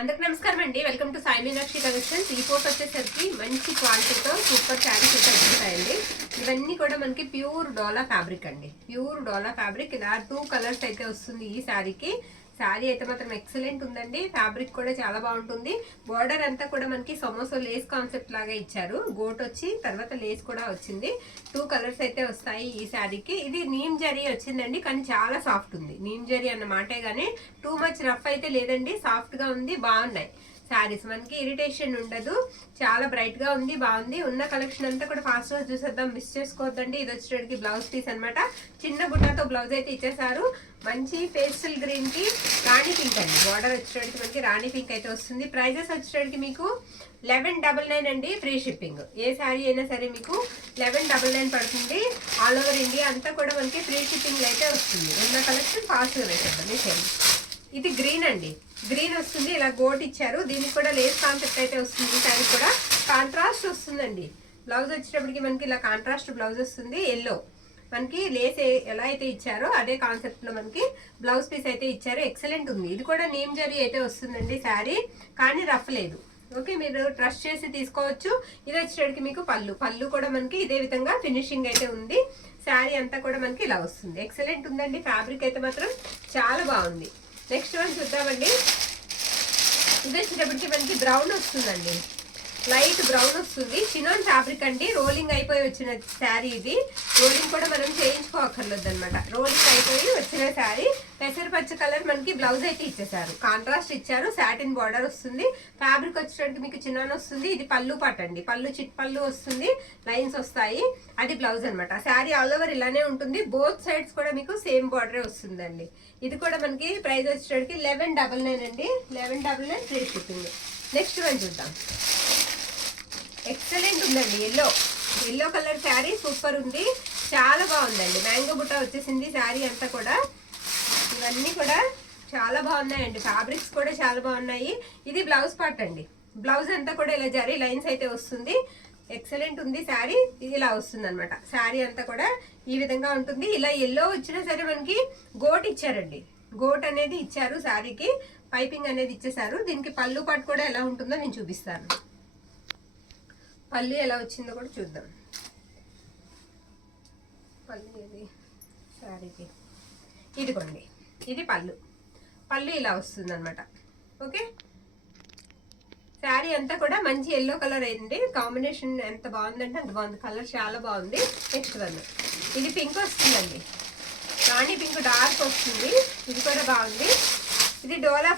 అందరికి నమస్కారం అండి. Welcome to Sai Meenakshi collections. ఈ ఫోటో వచ్చేసరికి మంచి క్వాలిటీతో సూపర్ శారీస్ అయితే వచ్చేసాయండి. ఇవన్నీ కూడా మనకి ప్యూర్ డోలా ఫ్యాబ్రిక్ అండి. ప్యూర్ డోలా ఫ్యాబ్రిక్. ఇలా 2 కలర్స్ అయితే వస్తుంది ఈ శారీకి. శారీ అయితే మాత్రం ఎక్సలెంట్ ఉందండి. ఫ్యాబ్రిక్ కూడా చాలా బాగుంటుంది. బోర్డర్ అంతా కూడా మనకి సమోసా లేస్ కాన్సెప్ట్ లాగా ఇచ్చారు. గోట్ వచ్చి తర్వాత లేస్ కూడా వచ్చింది. 2 కలర్స్ అయితే వస్తాయి ఈ శారీకి. ఇది నీమ్ జరీ వచ్చిందండి, కానీ చాలా సాఫ్ట్ ఉంది. నీమ్ జరీ అన్న మాటే గానీ టూ మచ్ రఫ్ అయితే లేదండి. సాఫ్ట్ గా ఉంది, బాగున్నాయి శారీస్. మనకి ఇరిటేషన్ ఉండదు. చాలా బ్రైట్ గా ఉంది, బాగుంది. ఉన్న కలెక్షన్ అంతా కూడా ఫాస్ట్ గా చూసేద్దాం, మిస్ చేసుకోవద్దండి. ఇది వచ్చేటికి బ్లౌజ్ పీస్ అనమాట. చిన్న బుట్టాతో బ్లౌజ్ అయితే ఇచ్చేసారు. మంచి పేస్టల్ గ్రీన్ కి రాణి పింక్ అండి. బార్డర్ వచ్చేటికి మనకి రాణి పింక్ అయితే వస్తుంది. ప్రైజెస్ వచ్చేటికి మీకు 1199 అండి. Free shipping. ఏ శారీ అయినా సరే మీకు 1199 పడుతుంది. ఆల్ ఓవర్ ఇండియా అంతా కూడా మనకి ఫ్రీ షిప్పింగ్ అయితే వస్తుంది. ఉన్న కలెక్షన్ ఫాస్ట్ గా వేసేద్దాం. ఇది గ్రీన్ అండి. గ్రీన్ వస్తుంది, ఇలా గోట్ ఇచ్చారు. దీనికి కూడా లేస్ కాన్సెప్ట్ అయితే వస్తుంది. ఈ శారీ కూడా కాంట్రాస్ట్ వస్తుందండి. బ్లౌజ్ వచ్చేటప్పటికి మనకి ఇలా కాంట్రాస్ట్ బ్లౌజ్ వస్తుంది. ఎల్లో మనకి లేస్ ఎలా అయితే ఇచ్చారో అదే కాన్సెప్ట్ లో మనకి బ్లౌజ్ పీస్ అయితే ఇచ్చారు. ఎక్సలెంట్ ఉంది. ఇది కూడా నేమ్ జరీ అయితే వస్తుందండి శారీ, కానీ రఫ్ లేదు. ఓకే, మీరు ట్రస్ట్ చేసి తీసుకోవచ్చు. ఇది వచ్చేటప్పటికి మీకు పళ్ళు కూడా మనకి ఇదే విధంగా ఫినిషింగ్ అయితే ఉంది. శారీ అంతా కూడా మనకి ఇలా వస్తుంది. ఎక్సలెంట్ ఉందండి. ఫ్యాబ్రిక్ అయితే మాత్రం చాలా బాగుంది. నెక్స్ట్ వన్ చూద్దామండి. ఇది వచ్చేటప్పటికి మనకి బ్రౌన్ వస్తుందండి. లైట్ బ్రౌన్ వస్తుంది. చినాన్ ఫ్యాబ్రిక్ అండి. రోలింగ్ అయిపోయి వచ్చిన శారీ ఇది. రోలింగ్ కూడా మనం చేయించుకోకర్లేదు అనమాట. రోలింగ్ అయిపోయి వచ్చిన శారీ. పెసరపచ్చ కలర్ మనకి బ్లౌజ్ అయితే ఇచ్చేసారు. కాంట్రాస్ట్ ఇచ్చారు. సాటిన్ బార్డర్ వస్తుంది. ఫ్యాబ్రిక్ వచ్చేటప్పటికి మీకు చినాన్ వస్తుంది. ఇది పళ్ళు పాట అండి. పళ్ళు చిట్ పళ్ళు వస్తుంది. లైన్స్ వస్తాయి. అది బ్లౌజ్ అనమాట. శారీ ఆల్ ఓవర్ ఇలానే ఉంటుంది. బోత్ సైడ్స్ కూడా మీకు సేమ్ బార్డరే వస్తుందండి. ఇది కూడా మనకి ప్రైస్ వచ్చేటప్పటికి 1199 అండి. 1199 ఫ్రీ షిప్పింగ్. నెక్స్ట్ వన్ చూద్దాం. ఎక్సలెంట్ ఉందండి. ఎల్లో కలర్ శారీ సూపర్ ఉంది. చాలా బాగుందండి. మ్యాంగో బుట్ట వచ్చేసింది శారీ అంతా కూడా. ఇవన్నీ కూడా చాలా బాగున్నాయండి. ఫ్యాబ్రిక్స్ కూడా చాలా బాగున్నాయి. ఇది బ్లౌజ్ పార్ట్ అండి. బ్లౌజ్ అంతా కూడా ఇలా జరీ లైన్స్ అయితే వస్తుంది. ఎక్సలెంట్ ఉంది శారీ. ఇది ఇలా వస్తుంది అనమాట. శారీ అంతా కూడా ఈ విధంగా ఉంటుంది. ఇలా ఎల్లో వచ్చినా సరే మనకి గోట్ ఇచ్చారండి. గోట్ అనేది ఇచ్చారు. శారీకి పైపింగ్ అనేది ఇచ్చేసారు. దీనికి పళ్ళు పాటు కూడా ఎలా ఉంటుందో నేను చూపిస్తాను. పళ్ళు ఎలా వచ్చిందో కూడా చూద్దాం. పళ్ళు ఇది శారీకి ఇదిగోండి. ఇది పళ్ళు ఇలా వస్తుంది అనమాట. ఓకే, శారీ అంతా కూడా మంచి ఎల్లో కలర్ అయింది. కాంబినేషన్ ఎంత బాగుందంటే అంత బాగుంది. కలర్ చాలా బాగుంది. నెక్స్ట్ వన్ ఇది పింక్ వస్తుందండి. రాణి పింక్ డార్క్ వస్తుంది. ఇది కూడా బాగుంది. ఇది డోలా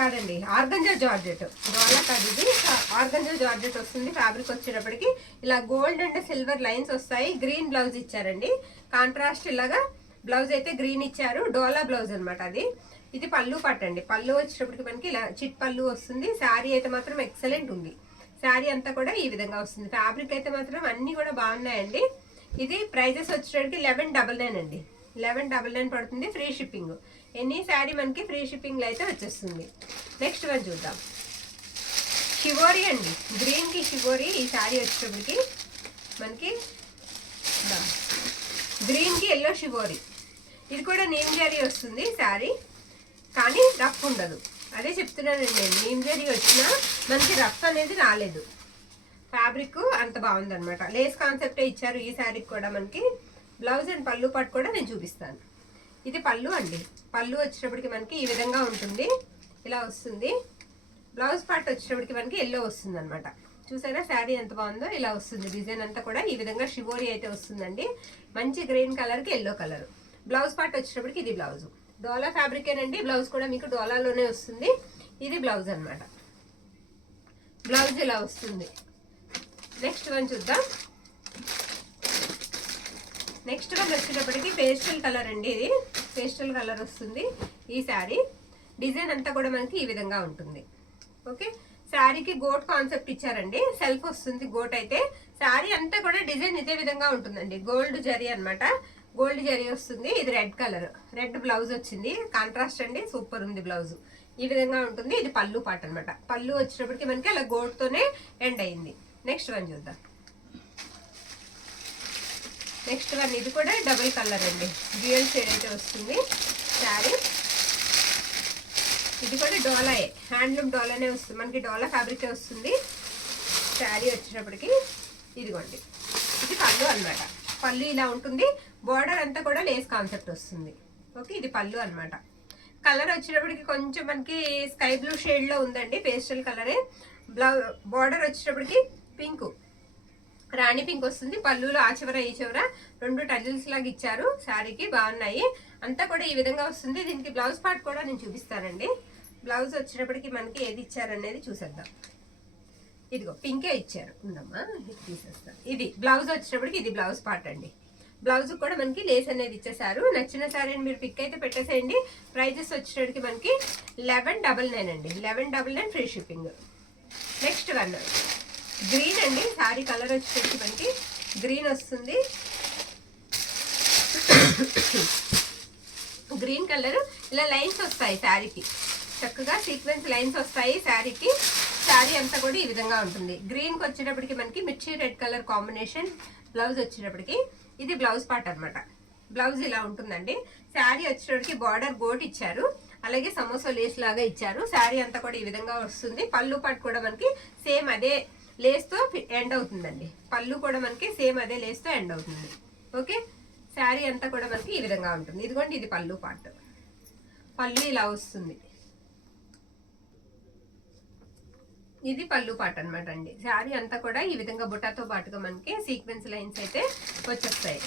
కాదండి, ఆర్గంజా జార్జెట్. డోలా కాదు, ఇది ఆర్గంజా జార్జెట్ వస్తుంది. ఫ్యాబ్రిక్ వచ్చేటప్పటికి ఇలా గోల్డ్ అండ్ సిల్వర్ లైన్స్ వస్తాయి. గ్రీన్ బ్లౌజ్ ఇచ్చారండి. కాంట్రాస్ట్ ఇలాగా బ్లౌజ్ అయితే గ్రీన్ ఇచ్చారు. డోలా బ్లౌజ్ అనమాట అది. ఇది పళ్ళు పట్టండి. పళ్ళు వచ్చేటప్పటికి మనకి ఇలా చిట్ పళ్ళు వస్తుంది. శారీ అయితే మాత్రం ఎక్సలెంట్ ఉంది. శారీ అంతా కూడా ఈ విధంగా వస్తుంది. ఫ్యాబ్రిక్ అయితే మాత్రం అన్ని కూడా బాగున్నాయండి. ఇది ప్రైజెస్ వచ్చేటప్పటికి 1199 అండి. 1199 పడుతుంది. Free shipping. ఎనీ శారీ మనకి ఫ్రీ షిప్పింగ్ అయితే వచ్చేస్తుంది. నెక్స్ట్ వన్ చూద్దాం. షివోరీ అండి. గ్రీన్ కి షివోరీ. ఈ శారీ వచ్చేటప్పటికి మనకి గ్రీన్ కి ఎల్లో షివోరీ. ఇది కూడా నేమ్ జరీ వస్తుంది శారీ, కానీ రఫ్ ఉండదు. అదే చెప్తున్నానండి నేను. నేమ్ జరీ వచ్చినా మనకి రఫ్ అనేది రాలేదు. ఫ్యాబ్రిక్ అంత బాగుందనమాట. లేస్ కాన్సెప్టే ఇచ్చారు ఈ శారీకి కూడా. మనకి బ్లౌజ్ అండ్ పళ్ళు పాటు కూడా నేను చూపిస్తాను. ఇది పళ్ళు అండి. పళ్ళు వచ్చేటప్పటికి మనకి ఈ విధంగా ఉంటుంది. ఇలా వస్తుంది. బ్లౌజ్ పార్ట్ వచ్చేటప్పటికి మనకి ఎల్లో వస్తుంది అనమాట. చూసారా శారీ ఎంత బాగుందో. ఇలా వస్తుంది. డిజైన్ అంతా కూడా ఈ విధంగా షివోరీ అయితే వస్తుందండి. మంచి గ్రీన్ కలర్కి ఎల్లో కలర్. బ్లౌజ్ పార్ట్ వచ్చేటప్పటికి ఇది బ్లౌజ్. డోలా ఫ్యాబ్రికేనండి. బ్లౌజ్ కూడా మీకు డోలాలోనే వస్తుంది. ఇది బ్లౌజ్ అనమాట. బ్లౌజ్ ఇలా వస్తుంది. నెక్స్ట్ వన్ చూద్దాం. నెక్స్ట్ వన్ వచ్చేటప్పటికి పేస్టల్ కలర్ అండి. ఇది పేస్టల్ కలర్ వస్తుంది ఈ శారీ. డిజైన్ అంతా కూడా మనకి ఈ విధంగా ఉంటుంది. ఓకే, శారీకి గోట్ కాన్సెప్ట్ ఇచ్చారండి. సెల్ఫ్ వస్తుంది గోట్ అయితే. శారీ అంతా కూడా డిజైన్ ఇదే విధంగా ఉంటుందండి. గోల్డ్ జరీ అనమాట. గోల్డ్ జరీ వస్తుంది. ఇది రెడ్ కలర్. రెడ్ బ్లౌజ్ వచ్చింది. కాంట్రాస్ట్ అండి. సూపర్ ఉంది బ్లౌజ్. ఈ విధంగా ఉంటుంది. ఇది పళ్ళు పాట అనమాట. పళ్ళు వచ్చేటప్పటికి మనకి అలా గోట్ తోనే ఎండ్ అయింది. నెక్స్ట్ వన్ చూద్దాం. నెక్స్ట్ వన్ ఇది కూడా డబుల్ కలర్ అండి. డ్యూయల్ షేడ్ అయితే వస్తుంది శారీ. ఇది కూడా డోలాయే, హ్యాండ్లూమ్ డోలానే వస్తుంది మనకి, డోలా ఫ్యాబ్రికే వస్తుంది. శారీ వచ్చేటప్పటికి ఇదిగోండి, ఇది పళ్ళు అన్నమాట. పళ్ళు ఇలా ఉంటుంది, బోర్డర్ అంతా కూడా లేస్ కాన్సెప్ట్ వస్తుంది. ఓకే, ఇది పళ్ళు అన్నమాట. కలర్ వచ్చేటప్పటికి కొంచెం మనకి స్కై బ్లూ షేడ్ లో ఉందండి, పేస్టల్ కలరే. బోర్డర్ వచ్చేటప్పటికి పింక్, రాణి పింక్ వస్తుంది. పళ్ళులో ఆ చివర ఈ చివర 2 టజిల్స్ లాగా ఇచ్చారు శారీకి, బాగున్నాయి. అంతా కూడా ఈ విధంగా వస్తుంది. దీనికి బ్లౌజ్ పార్ట్ కూడా నేను చూపిస్తానండి. బ్లౌజ్ వచ్చేటప్పటికి మనకి ఏది ఇచ్చారనేది చూసేద్దాం. ఇదిగో పింకే ఇచ్చారు, ఉందమ్మా ఇది తీసేస్తాను. ఇది బ్లౌజ్ వచ్చేటప్పటికి ఇది బ్లౌజ్ పార్ట్ అండి. బ్లౌజ్ కూడా మనకి లేస్ అనేది ఇచ్చేసారు. నచ్చిన శారీని మీరు పిక్ అయితే పెట్టేసేయండి. ప్రైజెస్ వచ్చేటప్పటికి మనకి 1199 అండి, 1199 free shipping. Next one green అండి, శారీ కలర్ వచ్చేటప్పటికి మనకి గ్రీన్ వస్తుంది. గ్రీన్ కలర్ ఇలా లైన్స్ వస్తాయి శారీకి, చక్కగా సీక్వెన్స్ లైన్స్ వస్తాయి శారీకి. శారీ అంతా కూడా ఈ విధంగా ఉంటుంది. గ్రీన్కి వచ్చేటప్పటికి మనకి మిర్చి రెడ్ కలర్ కాంబినేషన్. బ్లౌజ్ వచ్చేటప్పటికి ఇది బ్లౌజ్ పార్ట్ అనమాట. బ్లౌజ్ ఇలా ఉంటుందండి. శారీ వచ్చేటప్పటికి బార్డర్ గోట్ ఇచ్చారు, అలాగే సమోసా లేస్ లాగా ఇచ్చారు. శారీ అంతా కూడా ఈ విధంగా వస్తుంది. పళ్ళు పార్ట్ కూడా మనకి సేమ్ అదే లేస్తో ఎండ్ అవుతుందండి. పళ్ళు కూడా మనకి సేమ్ అదే లేస్తో ఎండ్ అవుతుంది. ఓకే, శారీ అంతా కూడా మనకి ఈ విధంగా ఉంటుంది. ఇదిగోండి, ఇది పళ్ళు పార్ట్. పళ్ళు ఇలా వస్తుంది, ఇది పళ్ళు పార్ట్ అనమాట అండి. శారీ అంతా కూడా ఈ విధంగా బుట్టాతో పాటుగా మనకి సీక్వెన్స్ లైన్స్ అయితే వచ్చేస్తాయి.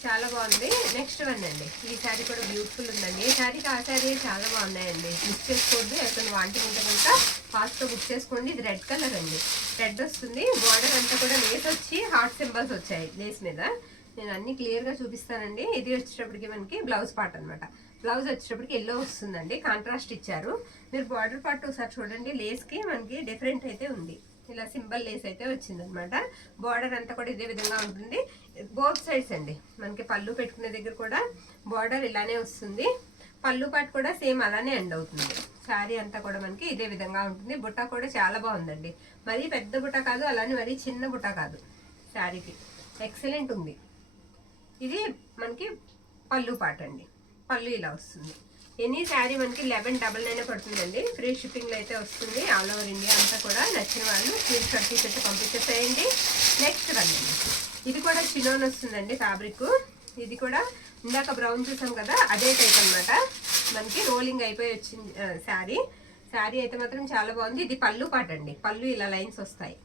చాలా బాగుంది. నెక్స్ట్ వన్ అండి, ఈ శారీ కూడా బ్యూటిఫుల్ ఉందండి. ఈ శారీకి ఆ శారీ చాలా బాగున్నాయండి. బుక్ చేసుకోండి, ఎక్కడ వాంటింగ్ ఉంటే కనుక ఫాస్ట్గా బుక్ చేసుకోండి. ఇది రెడ్ కలర్ అండి, రెడ్ వస్తుంది. బార్డర్ అంతా కూడా లేస్ వచ్చి హార్ట్ సింబల్స్ వచ్చాయి లేస్ మీద. నేను అన్ని క్లియర్గా చూపిస్తానండి. ఇది వచ్చేటప్పటికి మనకి బ్లౌజ్ పార్ట్ అనమాట. బ్లౌజ్ వచ్చేటప్పటికి ఎల్లో వస్తుందండి, కాంట్రాస్ట్ ఇచ్చారు. మీరు బార్డర్ పార్ట్ ఒకసారి చూడండి, లేస్కి మనకి డిఫరెంట్ అయితే ఉంది. ఇలా సింబల్ లేస్ అయితే వచ్చిందనమాట. బార్డర్ అంతా కూడా ఇదే విధంగా ఉంటుంది. బోత్ సైడ్స్ అండి, మనకి పళ్ళు పెట్టుకునే దగ్గర కూడా బార్డర్ ఇలానే వస్తుంది. పళ్ళు పార్ట్ కూడా సేమ్ అలానే ఎండ్ అవుతుంది. శారీ అంతా కూడా మనకి ఇదే విధంగా ఉంటుంది. బుట్ట కూడా చాలా బాగుందండి. మరీ పెద్ద బుట్ట కాదు, అలానే మరీ చిన్న బుట్ట కాదు. శారీకి ఎక్సలెంట్ ఉంది. ఇది మనకి పళ్ళు పార్ట్ అండి. పళ్ళు ఇలా వస్తుంది. ఎనీ శారీ మనకి 1199 పడుతుందండి. ఫ్రీ షిప్పింగ్లో అయితే వస్తుంది ఆల్ ఓవర్ ఇండియా అంతా కూడా. నచ్చిన వాళ్ళు స్క్రీన్ షాట్ తీసి పంపించేసేయండి. నెక్స్ట్ వన్ ఇది కూడా చినోన్ వస్తుందండి ఫ్యాబ్రిక్. ఇది కూడా ఇందాక బ్రౌన్ చూసాం కదా, అదే టైప్ అనమాట. మనకి రోలింగ్ అయిపోయి వచ్చింది శారీ. శారీ అయితే మాత్రం చాలా బాగుంది. ఇది పళ్ళు పార్ట్ అండి. పళ్ళు ఇలా లైన్స్ వస్తాయి.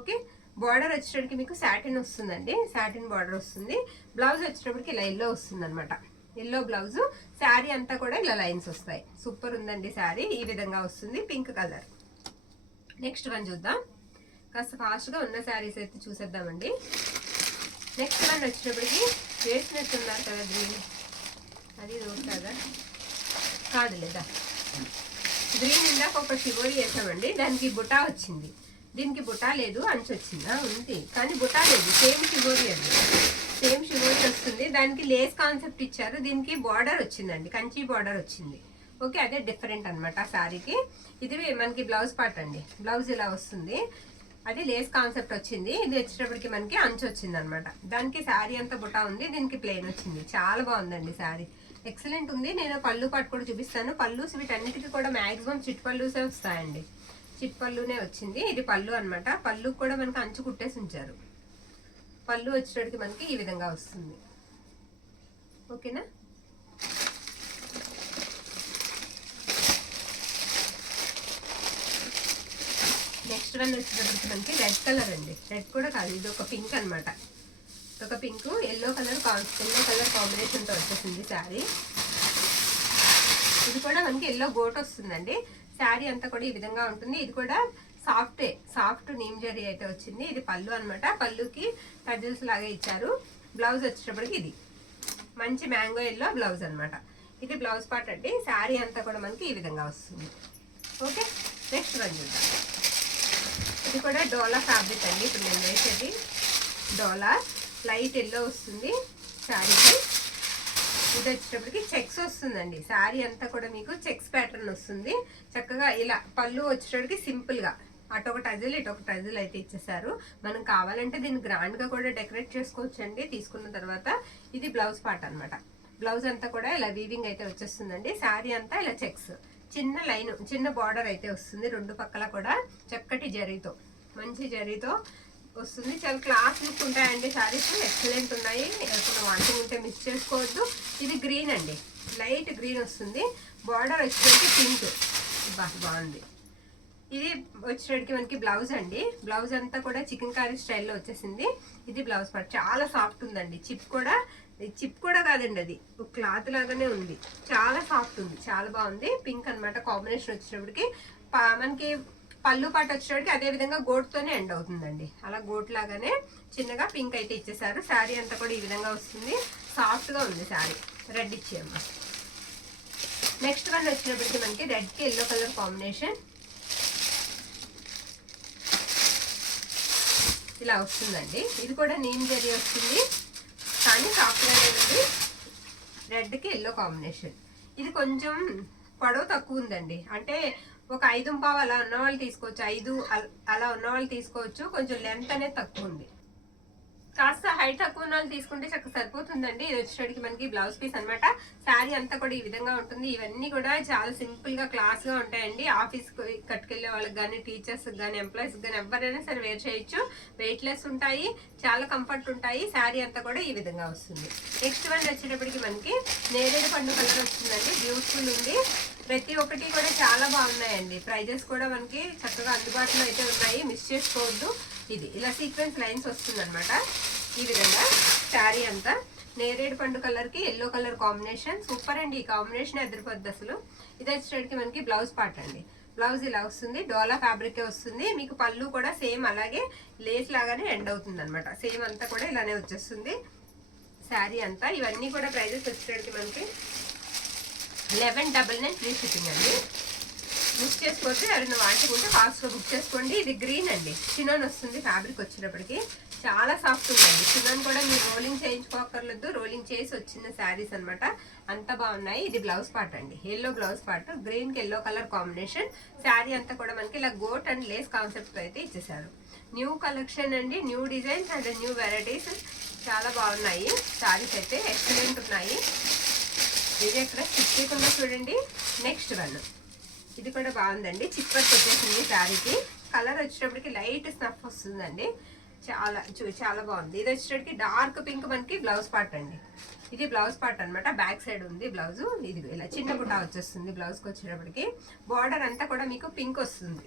ఓకే, బార్డర్ వచ్చేటప్పటికి మీకు సాటిన్ వస్తుందండి, సాటిన్ బార్డర్ వస్తుంది. బ్లౌజ్ వచ్చేటప్పటికి ఇలా ఎల్లో వస్తుంది అనమాట, ఎల్లో బ్లౌజ్. శారీ అంతా కూడా ఇలా లైన్స్ వస్తాయి. సూపర్ ఉందండి శారీ. ఈ విధంగా వస్తుంది, పింక్ కలర్. నెక్స్ట్ వన్ చూద్దాం. కాస్త ఫాస్ట్గా ఉన్న శారీస్ అయితే చూసేద్దామండి. నెక్స్ట్ వన్ వచ్చేటప్పటికి వేసినట్టున్నారు కదా గ్రీన్, అది రోడ్ కదా కాదు లేదా గ్రీన్. ఇందాక ఒక షివోరీ వేసామండి, దానికి బుటా వచ్చింది. దీనికి బుటా లేదు, అంచు వచ్చిందా ఉంది, కానీ బుటా లేదు. సేమ్ షివోరీ అండి, సేమ్ షివోరీ వస్తుంది. దానికి లేస్ కాన్సెప్ట్ ఇచ్చారు. దీనికి బార్డర్ వచ్చిందండి, కంచి బార్డర్ వచ్చింది. ఓకే, అదే డిఫరెంట్ అనమాట శారీకి. ఇది మనకి బ్లౌజ్ పార్ట్ అండి. బ్లౌజ్ ఇలా వస్తుంది, అది లేస్ కాన్సెప్ట్ వచ్చింది. ఇది వచ్చేటప్పటికి మనకి అంచు వచ్చింది అనమాట. దానికి శారీ అంతా బుటా ఉంది, దీనికి ప్లెయిన్ వచ్చింది. చాలా బాగుందండి శారీ, ఎక్సలెంట్ ఉంది. నేను పళ్ళు పాటు కూడా చూపిస్తాను. పళ్ళుస్ వీటన్నిటికీ కూడా మ్యాక్సిమం చిట్ పళ్ళుసే వస్తాయండి. చిట్ పళ్ళునే వచ్చింది. ఇది పళ్ళు అనమాట. పళ్ళు కూడా మనకి అంచు కుట్టేసి ఉంచారు. పళ్ళు వచ్చేటప్పటికి మనకి ఈ విధంగా వస్తుంది. ఓకేనా, నెక్స్ట్ వన్ వచ్చేటప్పటికి మనకి రెడ్ కలర్ అండి. రెడ్ కూడా కాదు, ఇది ఒక పింక్ అనమాట. ఒక పింక్ ఎల్లో కలర్ కాంబినేషన్తో వచ్చేసింది శారీ. ఇది కూడా మనకి ఎల్లో గోట్ వస్తుందండి. శారీ అంతా కూడా ఈ విధంగా ఉంటుంది. ఇది కూడా సాఫ్ట్ నీమ్ జరీ అయితే వచ్చింది. ఇది పళ్ళు అనమాట. పళ్ళుకి టజిల్స్ లాగా ఇచ్చారు. బ్లౌజ్ వచ్చేటప్పటికి ఇది మంచి మ్యాంగో ఎల్లో బ్లౌజ్ అనమాట. ఇది బ్లౌజ్ పార్ట్ అండి. శారీ అంతా కూడా మనకి ఈ విధంగా వస్తుంది. ఓకే, నెక్స్ట్ వన్ చూద్దాం. ఇది కూడా డోలా ఫ్యాబ్రిక్ అండి. ఇప్పుడు నేను వేసేది డోలా, లైట్ ఎల్లో వస్తుంది శారీకి. ఇది వచ్చేటప్పటికి చెక్స్ వస్తుందండి. శారీ అంతా కూడా మీకు చెక్స్ ప్యాటర్న్ వస్తుంది. చక్కగా ఇలా పళ్ళు వచ్చేటప్పటికి సింపుల్గా అటొక టజిల్ ఇటొక టజిల్ అయితే ఇచ్చేసారు. మనం కావాలంటే దీన్ని గ్రాండ్గా కూడా డెకరేట్ చేసుకోవచ్చు అండి తీసుకున్న తర్వాత. ఇది బ్లౌజ్ పార్ట్ అనమాట. బ్లౌజ్ అంతా కూడా ఇలా వీవింగ్ అయితే వచ్చేస్తుందండి. శారీ అంతా ఇలా చెక్స్ చిన్న లైన్, చిన్న బార్డర్ అయితే వస్తుంది. రెండు పక్కల కూడా చక్కటి జరీతో, మంచి జరీతో వస్తుంది. చాలా క్లాస్ లుక్ ఉంటాయండి శారీస్, ఎక్సలెంట్ ఉన్నాయి. ఎక్కడ వాంటింగ్ ఉంటే మిస్ చేసుకోవద్దు. ఇది గ్రీన్ అండి, లైట్ గ్రీన్ వస్తుంది. బార్డర్ వచ్చేసరికి పింక్, బాగుంది. ఇది వచ్చేటికి మనకి బ్లౌజ్ అండి. బ్లౌజ్ అంతా కూడా చికెన్ కర్రీ స్టైల్లో వచ్చేసింది. ఇది బ్లౌజ్ పార్ట్, చాలా సాఫ్ట్ ఉందండి. చిప్ కూడా కాదండి, అది క్లాత్ లాగానే ఉంది. చాలా సాఫ్ట్ ఉంది, చాలా బాగుంది. పింక్ అనమాట కాంబినేషన్ వచ్చేటప్పటికి. మనకి పళ్ళు పాటు వచ్చేటప్పటికి అదే విధంగా గోటుతోనే ఎండ్ అవుతుందండి. అలా గోట్ లాగానే చిన్నగా పింక్ అయితే ఇచ్చేసారు. శారీ అంతా కూడా ఈ విధంగా వస్తుంది. సాఫ్ట్ గా ఉంది శారీ. రెడ్ ఇచ్చేయమ్మా. నెక్స్ట్ వన్ వచ్చినప్పటికి మనకి రెడ్ కి ఎల్లో కలర్ కాంబినేషన్ ఇలా వస్తుందండి. ఇది కూడా నీమ్ జరీ వస్తుంది, కానీ సాఫ్ట్గానే ఉంది. రెడ్కి ఎల్లో కాంబినేషన్. ఇది కొంచెం పొడవు తక్కువ ఉందండి, అంటే ఒక 5 అలా ఉన్నవాళ్ళు తీసుకోవచ్చు, 5 అలా ఉన్నవాళ్ళు తీసుకోవచ్చు. కొంచెం లెంత్ అనేది తక్కువ ఉంది. కాస్త హైట్ తక్కువ ఉన్న వాళ్ళు తీసుకుంటే చక్కగా సరిపోతుందండి. ఇది వచ్చేటికి మనకి బ్లౌజ్ పీస్ అనమాట. శారీ అంతా కూడా ఈ విధంగా ఉంటుంది. ఇవన్నీ కూడా చాలా సింపుల్ గా క్లాస్ గా ఉంటాయండి. ఆఫీస్ కట్టుకెళ్లే వాళ్ళకి కానీ, టీచర్స్ కానీ, ఎంప్లాయీస్ కానీ ఎవరైనా సరే వేర్ చేయొచ్చు. వెయిట్ లెస్ ఉంటాయి, చాలా కంఫర్ట్ ఉంటాయి. శారీ అంతా కూడా ఈ విధంగా వస్తుంది. నెక్స్ట్ వన్ వచ్చేటప్పటికి మనకి నేరేడు పండు కలర్ వస్తుందండి. బ్యూటిఫుల్ ఉంది. ప్రతి ఒక్కటి కూడా చాలా బాగున్నాయండి. ప్రైజెస్ కూడా మనకి చక్కగా అందుబాటులో అయితే ఉన్నాయి, మిస్ చేసుకోవద్దు. ఇది ఇలా సీక్వెన్స్ లైన్స్ వస్తుంది అనమాట. ఈ విధంగా శారీ అంతా నేరేడు పండు కలర్ కి ఎల్లో కలర్ కాంబినేషన్ సూపర్ అండి. ఈ కాంబినేషన్ ఎదిరిపోద్ది అసలు. ఇది వచ్చేటికి మనకి బ్లౌజ్ పార్ట్ అండి. బ్లౌజ్ ఇలా వస్తుంది, డోలా ఫ్యాబ్రిక్ వస్తుంది. మీకు పళ్ళు కూడా సేమ్ అలాగే లేస్ లాగానే ఎండ్ అవుతుంది అనమాట. సేమ్ అంతా కూడా ఇలానే వచ్చేస్తుంది శారీ అంతా. ఇవన్నీ కూడా ప్రైజెస్ వచ్చేటికి మనకి 1199 ఫ్రీ షిప్పింగ్ అండి. బుక్ చేసుకోవచ్చు. ఎవరైనా వాడుకుంటే ఫాస్ట్గా బుక్ చేసుకోండి. ఇది గ్రీన్ అండి, చిన్నోన్ వస్తుంది. ఫ్యాబ్రిక్ వచ్చేటప్పటికి చాలా సాఫ్ట్ ఉందండి. చిన్నోన్ కూడా మీరు రోలింగ్ చేయించుకోకర్లేదు, రోలింగ్ చేసి వచ్చిన శారీస్ అనమాట. అంత బాగున్నాయి. ఇది బ్లౌజ్ పార్ట్ అండి, ఎల్లో బ్లౌజ్ పార్ట్, గ్రీన్ కి ఎల్లో కలర్ కాంబినేషన్. శారీ అంతా కూడా మనకి ఇలా గోట్ అండ్ లేస్ కాన్సెప్ట్ అయితే ఇచ్చేసారు. న్యూ కలెక్షన్ అండి, new designs and new varieties. చాలా బాగున్నాయి శారీస్ అయితే, ఎక్సలెంట్ ఉన్నాయి. ఇది ఎక్కడ స్టిచ్ చేయకుండా చూడండి. నెక్స్ట్ వన్ ఇది కూడా బాగుందండి. చిప్పర్స్ వచ్చేసింది శారీకి. కలర్ వచ్చేటప్పటికి లైట్ స్నఫ్ వస్తుందండి. చాలా బాగుంది. ఇది వచ్చేటప్పటికి డార్క్ పింక్ మనకి బ్లౌజ్ పార్ట్ అండి. ఇది బ్లౌజ్ పార్ట్ అనమాట. బ్యాక్ సైడ్ ఉంది బ్లౌజ్. ఇది ఇలా చిన్న బుట్ట వచ్చేస్తుంది బ్లౌజ్కి వచ్చేటప్పటికి. బార్డర్ అంతా కూడా మీకు పింక్ వస్తుంది.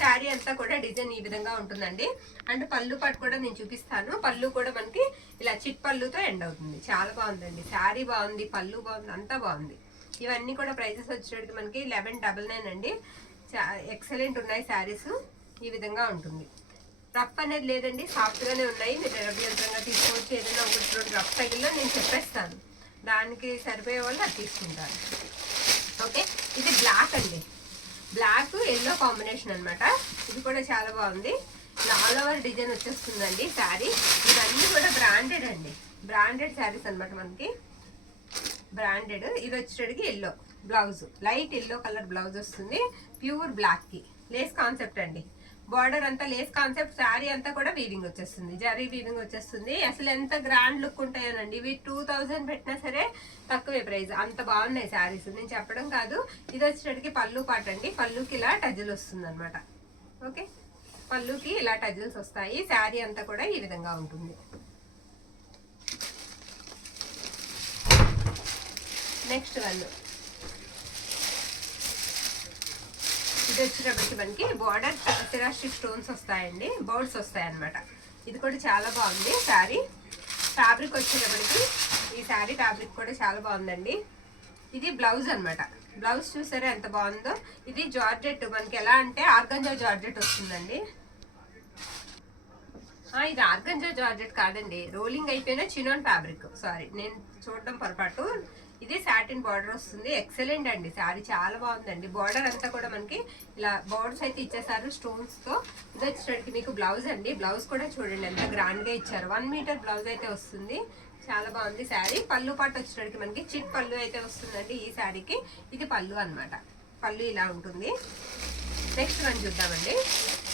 శారీ అంతా కూడా డిజైన్ ఈ విధంగా ఉంటుందండి. అండ్ పళ్ళు పాటు కూడా నేను చూపిస్తాను. పళ్ళు కూడా మనకి ఇలా చిట్ పళ్ళుతో ఎండ్ అవుతుంది. చాలా బాగుందండి. శారీ బాగుంది, పళ్ళు బాగుంది, అంతా బాగుంది. ఇవన్నీ కూడా ప్రైజెస్ వచ్చేటికి మనకి 1199 అండి. ఎక్సలెంట్ ఉన్నాయి శారీస్. ఈ విధంగా ఉంటుంది. రఫ్ అనేది లేదండి, సాఫ్ట్ గానే ఉన్నాయి. మీరు రెగ్యులర్గా తీసుకోవచ్చు. ఏదైనా ఒకటి రెండు రఫ్ తగిలిలో నేను చెప్పేస్తాను, దానికి సరిపోయే వాళ్ళు అది తీసుకుంటారు. ఓకే, ఇది బ్లాక్ అండి. బ్లాక్ ఎల్లో కాంబినేషన్ అనమాట. ఇది కూడా చాలా బాగుంది. ఆల్ ఓవర్ డిజైన్ వచ్చేస్తుందండి శారీ. ఇవన్నీ కూడా బ్రాండెడ్ అండి, బ్రాండెడ్ శారీస్ అనమాట మనకి. బ్రాండెడ్. ఇది వచ్చేటికి yellow blouse, light yellow colour blouse వస్తుంది. ప్యూర్ బ్లాక్ కి లేస్ కాన్సెప్ట్ అండి. బార్డర్ అంతా లేస్ కాన్సెప్ట్. శారీ అంతా కూడా వీవింగ్ వచ్చేస్తుంది, జరీ వీవింగ్ వచ్చేస్తుంది. అసలు ఎంత గ్రాండ్ లుక్ ఉంటాయోనండి. ఇవి 2000 పెట్టినా సరే తక్కువే ప్రైస్. అంత బాగున్నాయి శారీస్, నేను చెప్పడం కాదు. ఇది వచ్చేటికి పళ్ళు పాట అండి. పళ్ళుకి ఇలా టజిల్ వస్తుంది అనమాట. ఓకే, పళ్ళుకి ఇలా టజిల్స్ వస్తాయి. శారీ అంతా కూడా ఈ విధంగా ఉంటుంది. నెక్స్ట్ వన్ ఇది వచ్చేటప్పటికి మనకి బార్డర్ సిరాస్టిక్ స్టోన్స్ వస్తాయండి, బర్డ్స్ వస్తాయి అనమాట. ఇది కూడా చాలా బాగుంది శారీ. ఫ్యాబ్రిక్ వచ్చేటప్పటికి ఈ శారీ ఫ్యాబ్రిక్ కూడా చాలా బాగుందండి. ఇది బ్లౌజ్ అనమాట. బ్లౌజ్ చూసారా ఎంత బాగుందో. ఇది జార్జెట్ మనకి ఎలా అంటే ఆర్గంజా జార్జెట్ వస్తుందండి. ఇది ఆర్గంజా జార్జెట్ కాదండి, రోలింగ్ అయిపోయిన చినోన్ ఫ్యాబ్రిక్. సారీ, నేను చూడడం పొరపాటు. ఇది సాటిన్ బార్డర్ వస్తుంది. ఎక్సలెంట్ అండి శారీ, చాలా బాగుందండి. బార్డర్ అంతా కూడా మనకి ఇలా బోర్డర్స్ అయితే ఇచ్చేసారు స్టోన్స్ తో. ఇది వచ్చేసరికి మీకు బ్లౌజ్ అండి. బ్లౌజ్ కూడా చూడండి ఎంత గ్రాండ్ గా ఇచ్చారు. 1 మీటర్ బ్లౌజ్ అయితే వస్తుంది. చాలా బాగుంది శారీ. పళ్ళు పాటు వచ్చేసరికి మనకి చిట్ పళ్ళు అయితే వస్తుందండి ఈ శారీకి. ఇది పళ్ళు అనమాట. పళ్ళు ఇలా ఉంటుంది. నెక్స్ట్ వన్ చూద్దామండి.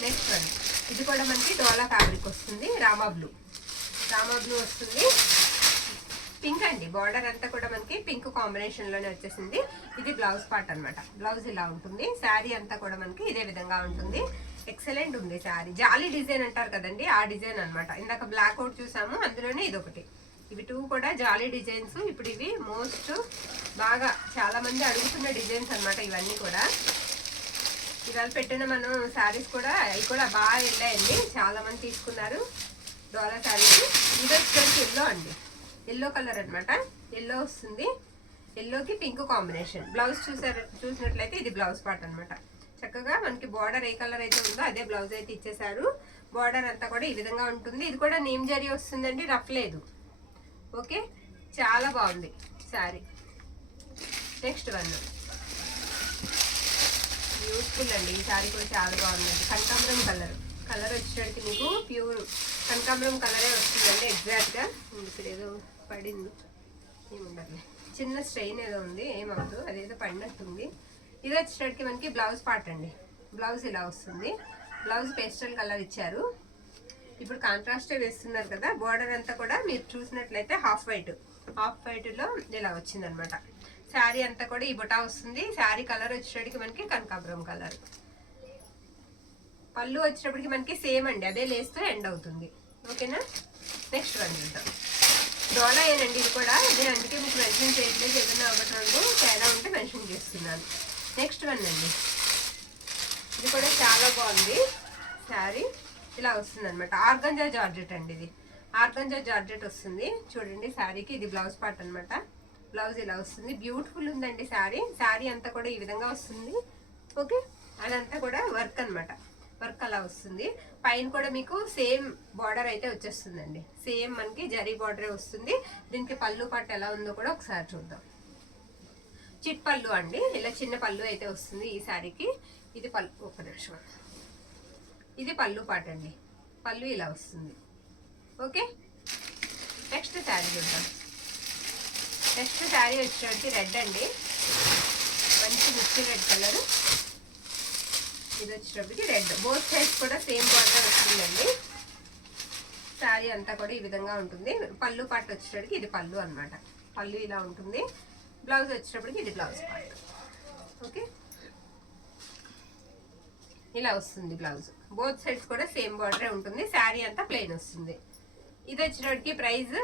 నెక్స్ట్ వన్ ఇది కూడా మనకి డోలా ఫ్యాబ్రిక్ వస్తుంది. రామా బ్లూ వస్తుంది. పింక్ అండి, బార్డర్ అంతా కూడా మనకి పింక్ కాంబినేషన్ లోనే వచ్చేసింది. ఇది బ్లౌజ్ పార్ట్ అన్నమాట. బ్లౌజ్ ఇలా ఉంటుంది. శారీ అంతా కూడా మనకి ఇదే విధంగా ఉంటుంది. ఎక్సలెంట్ ఉంది శారీ. జాలీ డిజైన్ అంటారు కదండి, ఆ డిజైన్ అన్నమాట. ఇందాక బ్లాక్ అవుట్ చూసాము, అందులోనే ఇదొకటి. ఇవి టూ కూడా జాలీ డిజైన్స్. ఇప్పుడు ఇవి మోస్ట్ బాగా చాలా మంది అడుగుతున్న డిజైన్స్ అన్నమాట. ఇవన్నీ కూడా ఇవాళ పెట్టిన మనం శారీస్ కూడా ఇవి కూడా బాగా వెళ్ళాయండి, చాలా మంది తీసుకున్నారు డోలా శారీస్. ఇది వచ్చేసి ఎల్లో అండి, ఎల్లో కలర్ అన్నమాట. ఎల్లో వస్తుంది, ఎల్లోకి పింక్ కాంబినేషన్. బ్లౌజ్ చూసినట్లయితే ఇది బ్లౌజ్ పార్ట్ అన్నమాట. చక్కగా మనకి బార్డర్ ఏ కలర్ అయితే ఉందో అదే బ్లౌజ్ అయితే ఇచ్చేసారు. బార్డర్ అంతా కూడా ఈ విధంగా ఉంటుంది. ఇది కూడా నేమ్ జరీ వస్తుందండి, రఫ్ లేదు. ఓకే, చాలా బాగుంది శారీ. నెక్స్ట్ వన్ బ్యూటిఫుల్ అండి, ఈ శారీ కూడా చాలా బాగుందండి. కనకాంబరం కలర్, కలర్ వచ్చేసరికి మీకు ప్యూర్ కనకాంబరం కలరే వస్తుందండి ఎగ్జాక్ట్గా. ఇప్పుడు ఏదో పడింది, ఏముండాలి, చిన్న స్ట్రెయిన్ ఏదో ఉంది, ఏమవుతుంది, అదేదో పడినట్టుంది. ఇది వచ్చేసరికి మనకి బ్లౌజ్ పార్ట్ అండి. బ్లౌజ్ ఇలా వస్తుంది. బ్లౌజ్ పేస్టల్ కలర్ ఇచ్చారు. ఇప్పుడు కాంట్రాస్టే వేస్తున్నారు కదా. బార్డర్ అంతా కూడా మీరు చూసినట్లయితే హాఫ్ వైట్లో ఇలా వచ్చిందనమాట. శారీ అంతా కూడా ఈ బుటా వస్తుంది. శారీ కలర్ వచ్చేటప్పటికి మనకి కనకాంబరం కలర్. పళ్ళు వచ్చేటప్పటికి మనకి సేమ్ అండి, అదే లేస్తూ ఎండ్ అవుతుంది. ఓకేనా, నెక్స్ట్ వన్ చూద్దాం. డోలా ఏనండి ఇది కూడా. నేను అందుకే మీకు మెన్షన్ చేయట్లేదు, ఏదైనా ఒకటి రెండు తేడా ఉంటే మెన్షన్ చేస్తున్నాను. నెక్స్ట్ వన్ అండి, ఇది కూడా చాలా బాగుంది శారీ. ఇలా వస్తుంది అనమాట. ఆర్గంజా జార్జెట్ అండి, ఇది ఆర్గంజా జార్జెట్ వస్తుంది. చూడండి శారీకి ఇది బ్లౌజ్ పార్ట్ అనమాట. బ్లౌజ్ ఇలా వస్తుంది. బ్యూటిఫుల్ ఉందండి శారీ. శారీ అంతా కూడా ఈ విధంగా వస్తుంది. ఓకే, అదంతా కూడా వర్క్ అనమాట. వర్క్ అలా వస్తుంది. పైన కూడా మీకు సేమ్ బార్డర్ అయితే వచ్చేస్తుందండి. సేమ్ మనకి జరీ బార్డరే వస్తుంది. దీనికి పళ్ళు పాటు ఎలా ఉందో కూడా ఒకసారి చూద్దాం. చిట్ పళ్ళు అండి, ఇలా చిన్న పళ్ళు అయితే వస్తుంది ఈ శారీకి. ఇది పళ్ళు, ఒక నిమిషం, ఇది పళ్ళు పాట అండి. పళ్ళు ఇలా వస్తుంది. ఓకే, నెక్స్ట్ శారీ చూద్దాం. నెక్స్ట్ శారీ వచ్చేసరికి రెడ్ అండి, మంచి మిక్సీ రెడ్ కలర్. ఇది వచ్చేటప్పటికి రెడ్. బోత్ సైడ్స్ కూడా సేమ్ బార్డర్ వస్తుందండి. శారీ అంతా కూడా ఈ విధంగా ఉంటుంది. పళ్ళు పాట వచ్చేటప్పటికి ఇది పళ్ళు అనమాట. పళ్ళు ఇలా ఉంటుంది. బ్లౌజ్ వచ్చేటప్పటికి ఇది బ్లౌజ్ పార్ట్. ఓకే, ఇలా వస్తుంది బ్లౌజ్. బోత్ సైడ్స్ కూడా సేమ్ బార్డరే ఉంటుంది. శారీ అంతా ప్లెయిన్ వస్తుంది. ఇది వచ్చేటప్పటికి ప్రైస్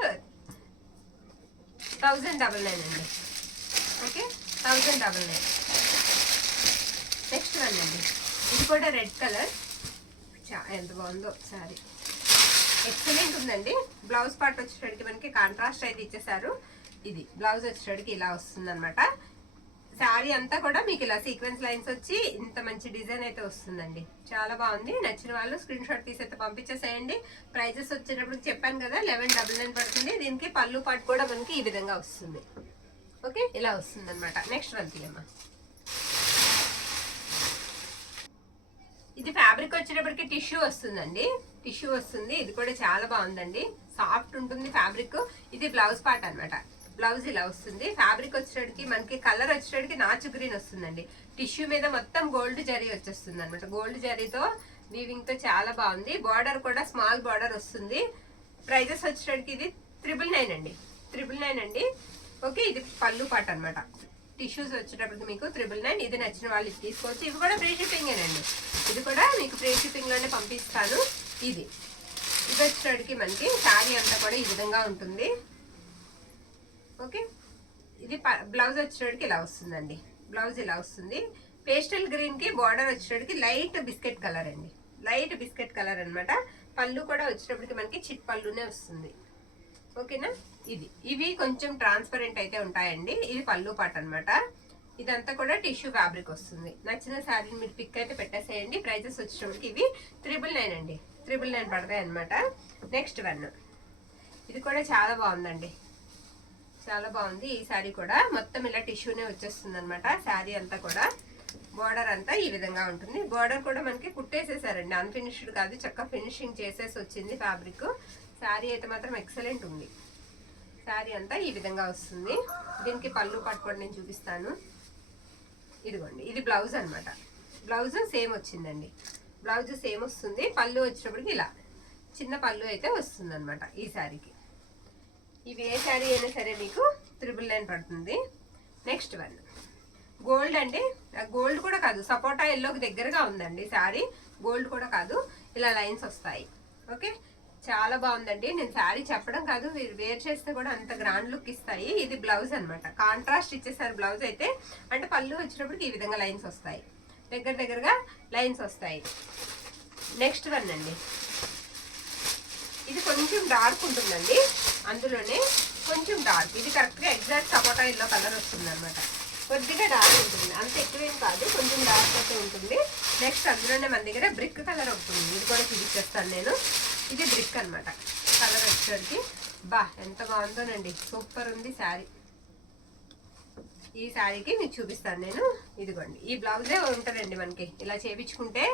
1099 అండి. ఓకే, 1099. నెక్స్ట్ వన్ అండి, ఇది కూడా రెడ్ కలర్. ఎంత బాగుందో శారీ, ఎక్సలెంట్ ఉందండి. బ్లౌజ్ పార్ట్ వచ్చేటప్పటికి మనకి కాంట్రాస్ట్ అయితే ఇచ్చేసారు. ఇది బ్లౌజ్ వచ్చేటప్పటికి ఇలా వస్తుంది అనమాట. శారీ అంతా కూడా మీకు ఇలా సీక్వెన్స్ లైన్స్ వచ్చి ఇంత మంచి డిజైన్ అయితే వస్తుందండి. చాలా బాగుంది. నచ్చిన వాళ్ళు స్క్రీన్ షాట్ తీసి అయితే పంపించేసేయండి. ప్రైజెస్ వచ్చేటప్పుడు చెప్పాను కదా 1199 పడుతుంది. దీనికి పళ్ళు పాటు కూడా మనకి ఈ విధంగా వస్తుంది. ఓకే, ఇలా వస్తుంది అనమాట. నెక్స్ట్ వన్ తీయమ్మా. ఇది ఫ్యాబ్రిక్ వచ్చేటప్పటికి టిష్యూ వస్తుందండి. టిష్యూ వస్తుంది. ఇది కూడా చాలా బాగుందండి, సాఫ్ట్ ఉంటుంది ఫ్యాబ్రిక్. ఇది బ్లౌజ్ పార్ట్ అనమాట. బ్లౌజ్ ఇలా వస్తుంది. ఫ్యాబ్రిక్ వచ్చేటప్పటికి మనకి కలర్ వచ్చేటప్పటికి నాచు గ్రీన్ వస్తుందండి. టిష్యూ మీద మొత్తం గోల్డ్ జరీ వచ్చేస్తుంది అనమాట. గోల్డ్ జరీతో వీవింగ్ తో చాలా బాగుంది. బార్డర్ కూడా స్మాల్ బార్డర్ వస్తుంది. ప్రైజెస్ వచ్చేటప్పటికి ఇది 999 అండి. 999 అండి. ఓకే, ఇది పళ్ళు పాట అనమాట. టిష్యూస్ వచ్చేటప్పటికి మీకు 999. ఇది నచ్చిన వాళ్ళు తీసుకోవచ్చు. ఇవి కూడా ఫ్రీ షిప్పింగేనండి. ఇది కూడా మీకు ఫ్రీ షిప్పింగ్ లోనే పంపిస్తాను. ఇది వచ్చేటప్పటికి మనకి శారీ అంతా కూడా ఈ విధంగా ఉంటుంది. ఓకే, ఇది బ్లౌజ్ వచ్చేటప్పటికి ఇలా వస్తుందండి. బ్లౌజ్ ఇలా వస్తుంది. పేస్టల్ గ్రీన్ కి బార్డర్ వచ్చేటప్పటికి లైట్ బిస్కెట్ కలర్ అండి. లైట్ బిస్కెట్ కలర్ అనమాట. పళ్ళు కూడా వచ్చేటప్పటికి మనకి చిట్ పళ్ళునే వస్తుంది. ఓకేనా, ఇవి కొంచెం ట్రాన్స్పరెంట్ అయితే ఉంటాయండి. ఇది పళ్ళు పాట అనమాట. ఇదంతా కూడా టిష్యూ ఫ్యాబ్రిక్ వస్తుంది. నచ్చిన శారీని మీరు పిక్ అయితే పెట్టేసేయండి. ప్రైజెస్ వచ్చేటప్పటికి ఇవి 999 అండి. 999 పడతాయి అనమాట. నెక్స్ట్ వన్, ఇది కూడా చాలా బాగుందండి, చాలా బాగుంది. ఈ శారీ కూడా మొత్తం ఇలా టిష్యూనే వచ్చేస్తుంది అనమాట. శారీ అంతా కూడా బార్డర్ అంతా ఈ విధంగా ఉంటుంది. బార్డర్ కూడా మనకి కుట్టేసేసారండి, అన్ఫినిష్డ్ కాదు, చక్కగా ఫినిషింగ్ చేసేసి వచ్చింది ఫ్యాబ్రిక్. శారీ అయితే మాత్రం ఎక్సలెంట్ ఉంది. శారీ అంతా ఈ విధంగా వస్తుంది. దీనికి పళ్ళు పట్టుకోండి, నేను చూపిస్తాను. ఇదిగోండి, ఇది బ్లౌజ్ అనమాట. బ్లౌజ్ సేమ్ వచ్చిందండి. బ్లౌజ్ సేమ్ వస్తుంది. పళ్ళు వచ్చేటప్పటికి ఇలా చిన్న పళ్ళు అయితే వస్తుంది అనమాట ఈ శారీకి. ఇవి ఏ శారీ అయినా సరే మీకు 999 పడుతుంది. నెక్స్ట్ వన్ గోల్డ్ అండి. గోల్డ్ కూడా కాదు, సపోటా ఎల్లోకి దగ్గరగా ఉందండి శారీ. గోల్డ్ కూడా కాదు, ఇలా లైన్స్ వస్తాయి. ఓకే, చాలా బాగుందండి. నేను శారీ చెప్పడం కాదు, మీరు వేర్ చేస్తే కూడా అంత గ్రాండ్ లుక్ ఇస్తాయి. ఇది బ్లౌజ్ అనమాట, కాంట్రాస్ట్ ఇచ్చేసారు బ్లౌజ్ అయితే. అంటే పళ్ళు వచ్చినప్పటికి ఈ విధంగా లైన్స్ వస్తాయి, దగ్గరగా లైన్స్ వస్తాయి. నెక్స్ట్ వన్ అండి, ఇది కొంచెం డార్క్ ఉంటుందండి, అందులోనే కొంచెం డార్క్. ఇది కరెక్ట్గా ఎగ్జాక్ట్ సపోటా ఎల్లో కలర్ వస్తుంది అనమాట. కొద్దిగా డార్క్ ఉంటుంది, అంత ఎక్కువేం కాదు, కొంచెం డార్క్ అయితే ఉంటుంది. నెక్స్ట్ అందులోనే మన దగ్గర బ్రిక్ కలర్ ఉంటుంది, ఇది కూడా చూపించేస్తాను నేను. ఇది బ్రిక్ అనమాట కలర్ వచ్చేసరికి. బా ఎంత బాగుందోనండి, సూపర్ ఉంది శారీ. ఈ శారీకి మీకు చూపిస్తాను నేను. ఇదిగోండి, ఈ బ్లౌజే ఉంటుందండి మనకి. ఇలా చేయించుకుంటే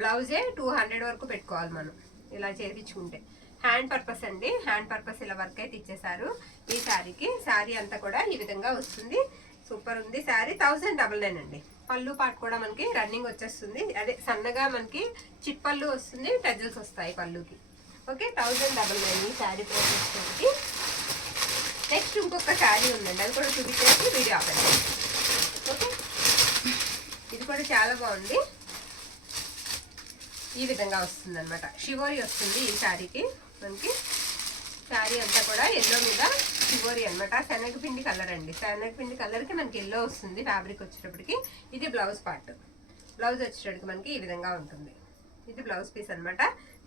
బ్లౌజే 200 వరకు పెట్టుకోవాలి మనం ఇలా చేయించుకుంటే. హ్యాండ్ పర్పస్ అండి, హ్యాండ్ పర్పస్ ఇలా వర్క్ అయితే ఇచ్చేసారు ఈ శారీకి. శారీ అంతా కూడా ఈ విధంగా వస్తుంది, సూపర్ ఉంది శారీ. 1099 అండి. పళ్ళు పాటు కూడా మనకి రన్నింగ్ వచ్చేస్తుంది, అదే సన్నగా మనకి చిప్పళ్ళు వస్తుంది, టజల్స్ వస్తాయి పళ్ళుకి. ఓకే, 1099 ఈ శారీ ప్రైస్. నెక్స్ట్ ఇంకొక శారీ ఉందండి, అది కూడా చూపించేసి వీడియో ఆపండి. ఓకే, ఇది కూడా చాలా బాగుంది. ఈ విధంగా వస్తుంది అనమాట, షివోరీ వస్తుంది ఈ శారీకి మనకి. శారీ అంతా కూడా ఎల్లో మీద షివోరీ అనమాట, శనగపిండి కలర్ అండి. శనగపిండి కలర్కి మనకి ఎల్లో వస్తుంది ఫ్యాబ్రిక్ వచ్చేటప్పటికి. ఇది బ్లౌజ్ పార్ట్, బ్లౌజ్ వచ్చేటప్పటికి మనకి ఈ విధంగా ఉంటుంది. ఇది బ్లౌజ్ పీస్ అనమాట.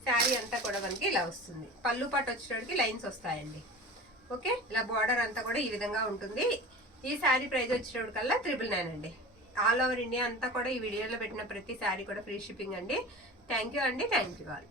శారీ అంతా కూడా మనకి ఇలా వస్తుంది, పళ్ళు పాటు వచ్చేటప్పటికి లైన్స్ వస్తాయండి. ఓకే, ఇలా బార్డర్ అంతా కూడా ఈ విధంగా ఉంటుంది. ఈ శారీ ప్రైస్ వచ్చేటప్పటికల్లా 999 అండి. ఆల్ ఓవర్ ఇండియా అంతా కూడా ఈ వీడియోలో పెట్టిన ప్రతి శారీ కూడా ఫ్రీ షిప్పింగ్ అండి. థ్యాంక్ యూ అండి, థ్యాంక్ యూ ఆల్.